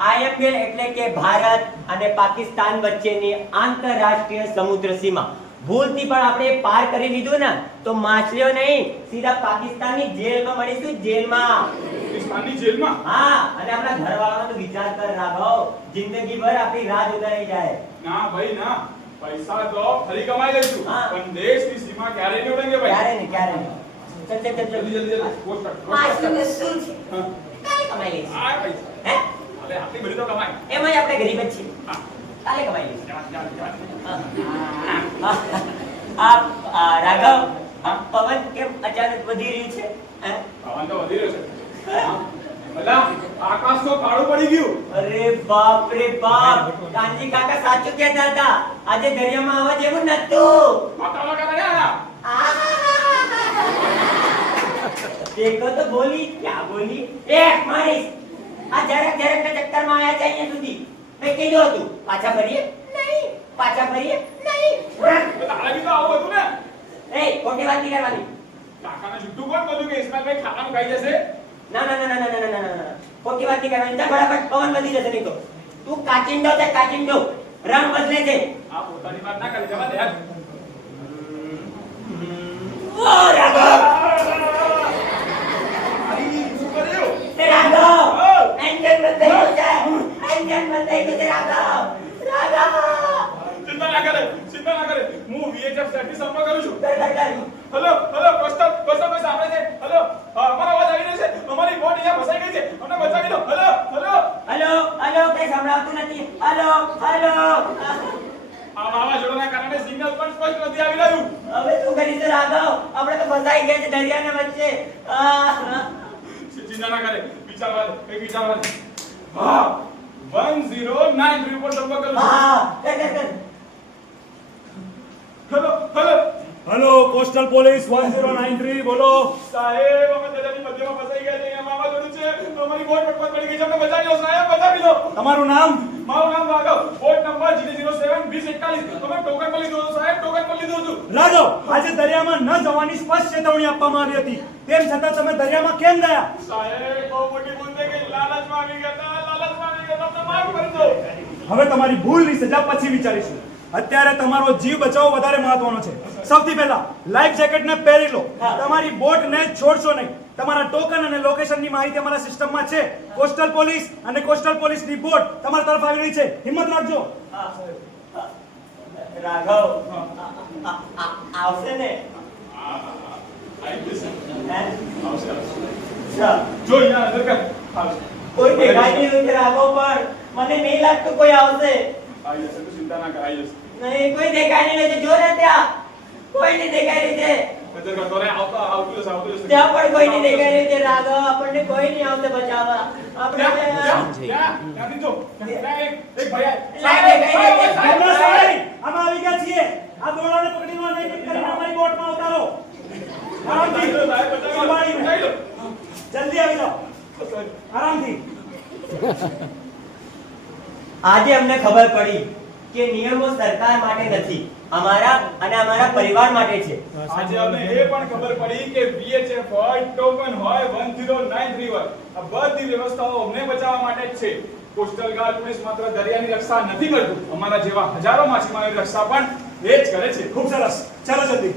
આઈએમએલ એટલે કે ભારત અને પાકિસ્તાન વચ્ચેની આંતરરાષ્ટ્રીય સમુદ્ર સીમા ભૂલથી પણ આપણે પાર કરી લીધું ને તો માછલીઓ નહીં સીધા પાકિસ્તાનની જેલમાં મળીશું જેલમાં પાકિસ્તાનની જેલમાં હા અને આપણા ઘરવાળાનો વિચાર કર રાઘવ જિંદગીભર આપણી રાહ જોતા રહી જાય ના ભાઈ ના પૈસા તો ફરી કમાઈ લઈશું હા. પણ દેશની સીમા ક્યારે નહીં ઉડેંગે ભાઈ ક્યારે નહીં ચલ ચલ ચલ જલ્દી જલ્દી જલ્દી પોસ્ટ માછલીઓ શું છે હા કાલે કમાઈ લઈશું આ પૈસા હે અલે આટલી બધી તો કમાય એમાં આપણે ગરીબ જ છીએ હા કાલે કમાઈ લઈશું જા જા જા રાઘવ આ પવન કેમ અચાનક વધી રહ્યું છે હે? પવન તો વધી રહ્યો છે હા. અલા આકાશ તો કાળું પડી ગયું અરે બાપ રે બાપ કાનજી કાકા સાચું કહેતા હતા આજે દરિયામાં આવવા જેવું નતું માતા લગા देखो तो बोली क्या बोली एक मारिस आ जरक जरक के चक्कर में आया चाहिए સુધી મેં કીધું હતું પાછા ફરીએ નહીં પાછા ફરીએ નહીં તારા બી તો આવું હતું ને એ ખોટી વાત નહીં કરવાની કાકાને જુઠ્ઠું કોણ બોલ્યું કે ઇસ્માઈલભાઈ ખાવાનું ખાઈ જશે ના ના ના ના ના ના ના ખોટી વાત નહીં કરવાની જા ફટાફટ પવન વધી જશે નહીં તો તું કાચિંડો છે કાચિંડો રંગ બદલે છે આ પોતાની વાત ના કરી જવા દે યાર ઓ રાઘવ શું કર્યું રાઘવ ઓ એન્જન બંધ થઈ ગયું છે એન્જન બંધ થઈ ગયું છે રાઘવ રાઘવ ચિંતા ના કરે હું VHF સેટ ની સંપર્ક કરું છું કર કર કર હેલો હેલો કોસ્ટલ કોઈ સાંભળે છે હેલો અમારો અવાજ આવી રહ્યો છે અમારી બોટ અહીંયા ફસાઈ ગઈ છે અમને બચાવી દો હેલો હેલો हेलो हेलो કઈ સંભળાતું નથી हेलो हेलो આ વાવાઝોડાના કારણે સિગ્નલ પણ સ્પષ્ટ નથી આવી રહ્યું હવે શું કરીશ રાઘવ આપણે તો ફસાઈ ગયા છે દરિયાના વચ્ચે ચિંતા ના કરે વિચારવા દે એક વિચારવા દે હા 1093 પર સંપર્ક કરું છું હા કર કર કર hello hello hello coastal police 1093 બોલો સાહેબ અમે દરિયાની મધ્યમાં ફસાઈ ગયા છે અહીંયા વાવાઝોડું છે અમારી બોટ પટપટ પડી ગઈ છે અમને બચાવી લો સાહેબ બચાવી લો તમારું નામ મારું નામ રાઘવ બોટ નંબર 007 તમે ટોકન પર લીધું હતું સાહેબ ટોકન પર લીધું હતું રાઘવ આજે દરિયામાં ન જવાની સ્પષ્ટ ચેતવણી આપવામાં આવી હતી તેમ છતાં તમે દરિયામાં કેમ ગયા સાહેબ બહુ મોટી ભૂલ થઈ ગઈ લાલચમાં આવી ગયા તમને માફ કરી દો હવે તમારી ભૂલની સજા પછી વિચારીશું અત્યારે તમારો જીવ બચાવવો વધારે મહત્વનો છે સૌથી પહેલા લાઈફ જેકેટને પહેરી લો તમારી બોટને છોડશો નહીં તમારા ટોકન અને લોકેશનની માહિતી અમારા સિસ્ટમમાં છે કોસ્ટલ પોલીસ અને કોસ્ટલ પોલીસની બોટ તમારી તરફ આવી રહી છે હિંમત રાખજો રાઘવ આવશે ને હે? ચાલ. જો અહીંયા અંદર કર આવશે કોઈ દેખાય નહીં રહ્યું છે રાઘવ પણ મને નહીં લાગતું કોઈ આવશે આવી જશે તું ચિંતા ના કર આવી જશે નહીં કોઈ દેખાય નહીં રહ્યું છે જો ને ત્યાં કોઈ નહીં દેખાય રહ્યું છે નજર કરતો રે આવતું જશે ત્યાં પણ કોઈ નહીં દેખાય રહ્યું છે રાઘવ આપણને કોઈ નહીં આવશે બચાવવા આપણે ત્યાંથી જો ત્યાં એક ભાઈ લાગે કઈ રીતે? હમણાં સાહેબ, આમાં આવી ગયા છીએ આ દોડાને પકડીને નહીં કરીને અમારી બોટમાં ઉતારો આરામથી સંભાળીને. જલ્દી આવી જાઓ આરામથી આજે અમને ખબર પડી કે નિયમો સરકાર માટે નથી અમારા અને અમારા પરિવાર માટે છે આજે અમને એ પણ ખબર પડી કે VHF હોય ટોકન હોય 1093 હોય આ બધી વ્યવસ્થાઓ અમને બચાવવા માટે જ છે કોસ્ટલ ગાર્ડ પોલીસ માત્ર દરિયાની રક્ષા નથી કરતું અમારા જેવા હજારો માછીમારોની રક્ષા પણ એ જ કરે છે ખૂબ સરસ ચાલો જલ્દી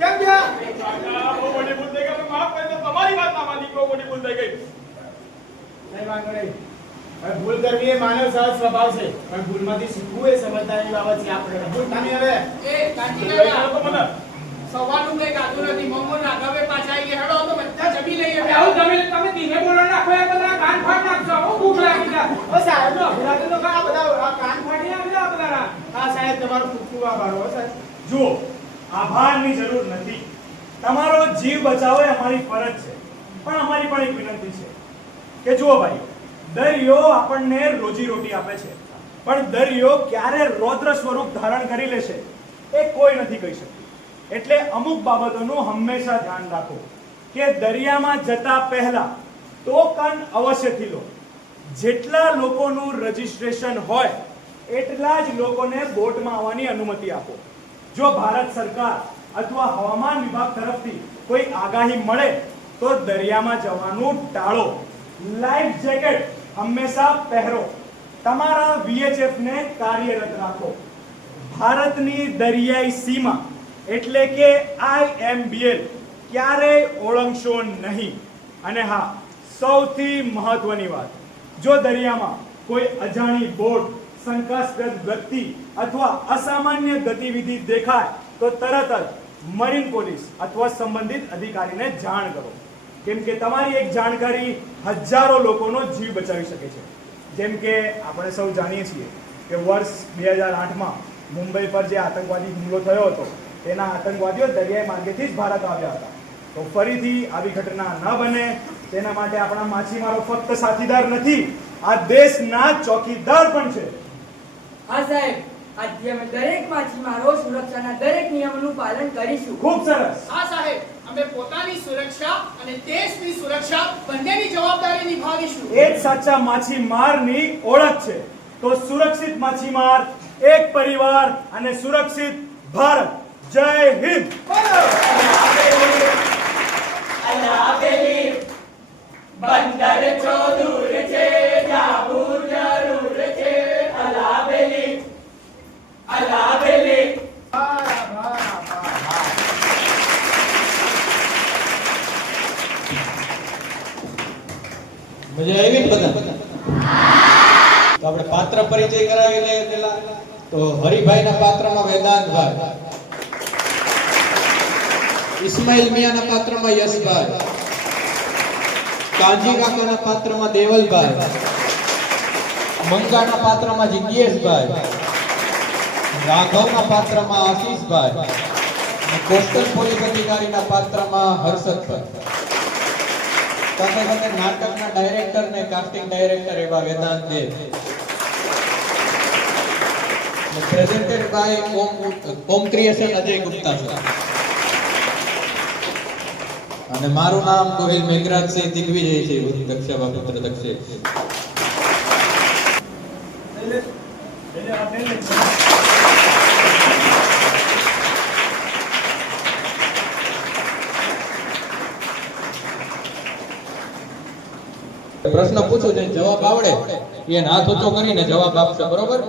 કાકા, બહુ મોટી ભૂલ થઈ ગઈ અમને માફ કરી દો તમારી વાત ના માની બહુ મોટી ભૂલ થઈ ગઈ નહીં વાંધો નહીં. હવે ભૂલ કરવી એ માનવ સહજ સ્વભાવ છે પણ ભૂલમાંથી શીખવું એ સમજદારની બાબત છે આપણે ભૂલ નાની હવે લઈ જાઓ તો મને સવારનું કઈ કાઢું નથી મમ્મો રાઘવે ઓ સાહેબ નો અભિરાજ નો આ બધા આ કાન ફાડી આવ્યા આ બધા આ સાહેબ તમારો ખૂબ ખૂબ આભાર હો સાહેબ. જુઓ, આભારની જરૂર નથી. તમારો જીવ બચાવો એ અમારી ફરજ છે. પણ અમારી પણ એક વિનંતી છે કે જુઓ ભાઈ, દરિયો આપણને રોજીરોટી આપે છે, પણ દરિયો ક્યારે રૌદ્ર સ્વરૂપ ધારણ કરી લેશે એ કોઈ નથી કહી શકતું. એટલે અમુક બાબતોનું હંમેશા ધ્યાન રાખો કે દરિયામાં જતા પહેલા ટોકન અવશ્યથી લો. જેટલા લોકોનું રજીસ્ટ્રેશન હોય એટલા જ લોકોને બોટમાં આવવાની અનુમતિ આપો. જો ભારત સરકાર અથવા હવામાન વિભાગ તરફથી કોઈ આગાહી મળે તો દરિયામાં જવાનું ટાળો. લાઈફ જેકેટ હંમેશા પહેરો. તમારા VHF ને કાર્યરત રાખો. ભારતની દરિયાઈ સીમા એટલે કે IMBL ક્યારેય ઓળંગશો નહીં. અને હા, સૌથી મહત્વની વાત, જો દરિયામાં કોઈ અજાણી બોટ, શંકાસ્પદ વ્યક્તિ અથવા અસામાન્ય ગતિવિધિ દેખાય તો તરત જ મરીન પોલીસ અથવા સંબંધિત અધિકારીને જાણ કરો. કેમ કે તમારી એક જાણકારી હજારો લોકોનો જીવ બચાવી શકે છે. જેમ કે આપણે સૌ જાણીએ છીએ કે વર્ષ 2008માં મુંબઈ પર જે આતંકવાદી હુમલો થયો હતો તેના આતંકવાદીઓ દરિયાઈ માર્ગેથી જ ભારત આવ્યા હતા. તો ફરીથી આવી ઘટના ન બને તેના માટે આપણા માછીમારો ફક્ત સાથીદાર નથી, આ દેશના ચોકીદાર પણ છે. હા સાહેબ, આજથી અમે દરેક માછીમારો સુરક્ષાના દરેક નિયમોનું પાલન કરીશું. ખૂબ સરસ. હા સાહેબ, અમે પોતાની સુરક્ષા અને દેશની સુરક્ષા બંનેની જવાબદારી નિભાવીશું. એ જ સાચા માછીમારની ઓળખ છે. તો સુરક્ષિત માછીમાર, એક પરિવાર અને સુરક્ષિત ભારત. જય હિન્દ. બંદર છો દૂર છે, જાવું જરૂર છે. અલાવેલી અલાવેલી. મજા આવી ને બધા? તો આપણે પાત્ર પરિચય કરાવી લઈએ પેલા. તો હરિભાઈના પાત્રમાં વેદાંતભાઈ, ઇસ્માઇલ મિયાના પાત્રમાં યશભાઈ, કાંજી કાકાના પાત્રમાં દેવલભાઈ, મંગાના પાત્રમાં જિજ્ઞેશભાઈ, રાઘવના પાત્રમાં આશીષભાઈ અને કોસ્ટલ પોલીસ અધિકારીના પાત્રમાં હર્ષદભાઈ. સાથે સાથે નાટકના ડાયરેક્ટર ને કાસ્ટિંગ ડાયરેક્ટર એવા Vedant Dev. Presented by Om creation Ajay Gupta sir. અને મારું નામ ગોહિલ મેઘરાજસિંહ દિગ્વિજય છે, દક્ષાબા પુત્ર દક્ષે. પ્રશ્ન પૂછું છે, જવાબ આવડે એ હાથ ઊંચો કરીને જવાબ આપશે, બરોબર?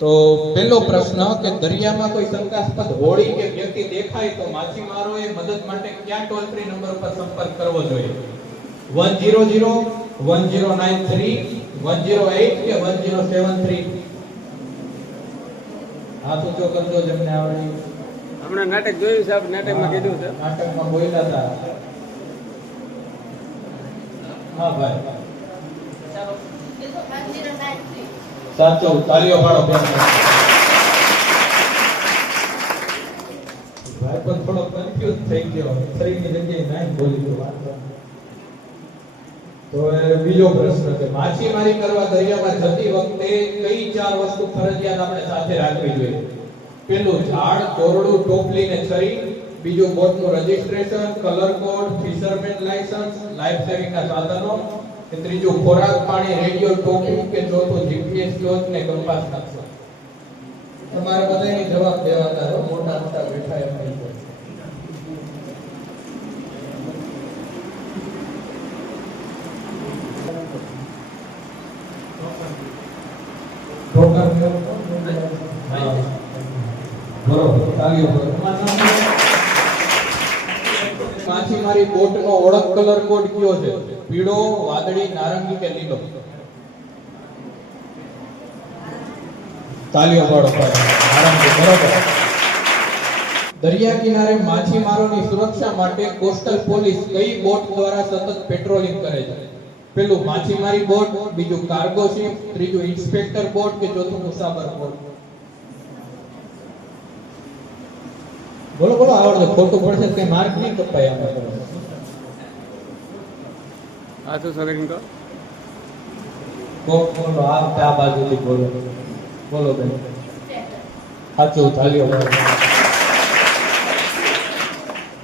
તો પહેલો પ્રશ્ન કે દરિયામાં કોઈ શંકાસ્પદ હોડી કે વ્યક્તિ દેખાય તો માછીમારોએ મદદ માટે કયા ટોલ ફ્રી નંબર પર સંપર્ક કરવો જોઈએ? 100 1093 108 કે 1073? હાથ ઊંચો કરજો જેમને આવડ્યું. હમણાં નાટક જોયું સાહેબ, નાટકમાં કીધું છે. નાટકમાં બોલ્યા હતા. હા ભાઈ, સાચો. તાલીઓ પાડો ભાઈ. પણ થોડો કન્ફ્યુઝ થઈ ગયો, શરીરની જગ્યાએ નાઈ બોલી ગયો. તો બીજો પ્રશ્ન છે, માછીમારી કરવા દરિયામાં જતી વખતે કઈ 4 વસ્તુ ફરજિયાત આપણે સાથે રાખવી જોઈએ? પેલું ઝાડ, દોરડું, ટોપલી ને છરી. બીજું બોટનું registration, colour code, fisherman licence, life saving ના સાધનો. ત્રીજું ખોરાક, પાણી, રેડિયો, ટોપી. કે ચોથું જીપીએસ ટોચ ને કંપાસ નકશો. તમારે બધાને જવાબ દેવાતા રહો, મોટા મોટા બેઠા એમ નહીં. બરોબર, તાલીઓ કરો. માછીમારી બોટનો ઓળખ કલર કોડ કયો છે? પીળો, વાદળી, નારંગી કે લીલો? તાલીઓ પાડો. નારંગી, બરોબર. દરિયા કિનારે માછીમારોની સુરક્ષા માટે કોસ્ટલ પોલીસ કઈ બોટ દ્વારા સતત પેટ્રોલિંગ કરે છે? પેલું માછીમારી બોટ, બીજું કાર્ગો શિપ, ત્રીજું ઇન્સ્પેક્ટર બોટ કે ચોથું મુસાફર બોટ? બોલો બોલો, આવડે ખોટું પડશે કે માર્ક નહીં કપાય આમાં. આ શું સગરીન કહો બોલો આ બાજુથી બોલો બોલો બેન. સાચું, તાલીઓ.